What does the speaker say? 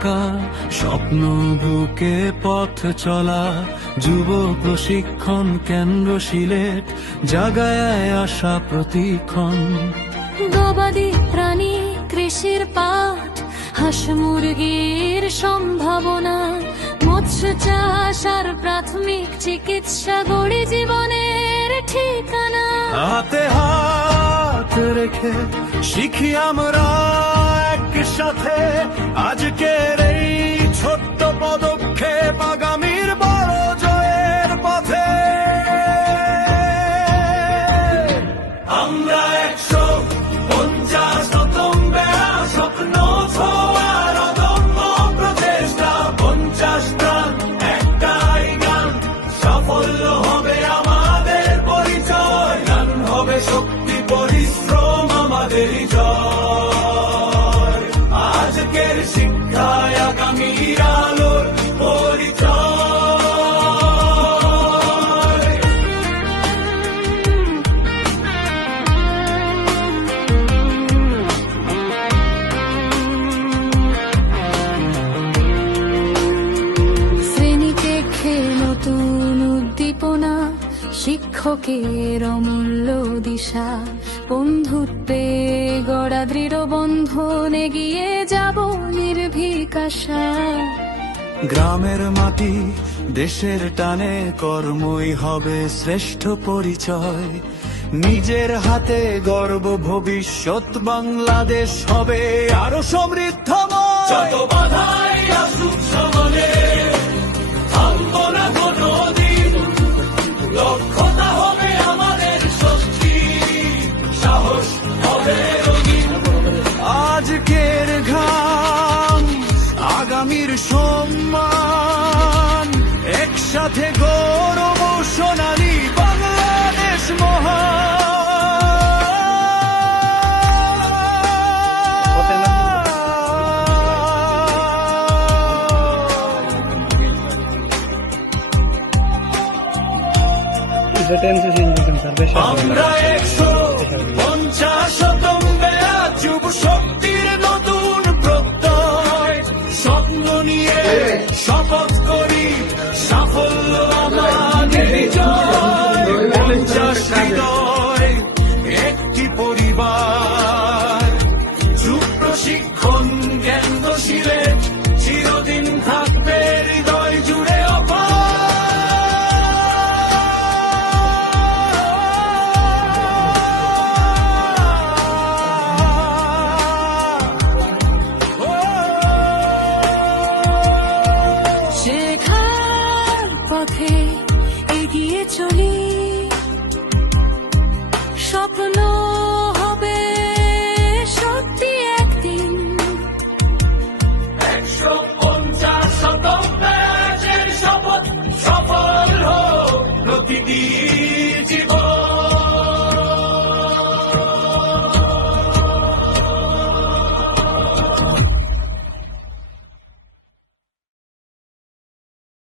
আঁকা, স্বপ্ন বুকে পথ চলা, যুব প্রশিক্ষণ কেন্দ্র সিলেট, জাগায় আশা প্রতিক্ষণ। গবাদি প্রাণী কৃষির পাট, হাঁস মুরগির সম্ভাবনা, মৎস্য চাষ আর প্রাথমিক চিকিৎসা গড়ি জীবনের ঠিকানা। হাতে হাত রেখে শিখি আমরা একসাথে, আজকের এই ছোট্ট পদক্ষেপ আগামীর বড় জয়ের পথে। আমরা 150তম বেড়া, স্বপ্ন ছোঁয়ার অদম্য প্রচেষ্টা, 50 প্রাণ একটাই গান, সাফল্য হবে আমাদের পরিচয়, গান হবে শক্তি পরিশ্রম আমাদেরই জয়। আজকের শিক্ষায় আগামীর আলোর পরিচয়। শ্রেণীতে নতুন উদ্দীপনা, শিক্ষকের অমূল্য দিশা, বন্ধুত্বে গড়া দৃঢ় বন্ধন, এগিয়ে যাব নির্ভীক আশা। গ্রামের মাটি দেশের টানে, কর্মই হবে শ্রেষ্ঠ পরিচয়, নিজের হাতে গর্ব ভবিষ্যৎ বাংলাদেশ হবে আরো সমৃদ্ধময়। যত বাধাই আসুক সমানে, থামবো না কোনোদিন, দক্ষতা হবে আমাদের শক্তি, সাহস হবে রঙিন। আজকের ঘাম আগামীর সম্মান, একসাথে গৌরব সোনালী বাংলাদেশ মহান। আমরা 150তম বেড়া, যুব শক্তির নতুন প্রত্যয়, স্বপ্ন নিয়ে শপথ করি, সাফল্য আমাদের জয়। 50 হৃদয় একটি পরিবার, যুব প্রশিক্ষণ কেন্দ্র সিলেট, চিরদিন থাকবে হৃদয় জুড়ে অপার। শেখার পথে এগিয়ে চলি, স্বপ্ন হবে সত্যি একদিন। 150তম ব্যাচের শপথ সফল হোক প্রতিটি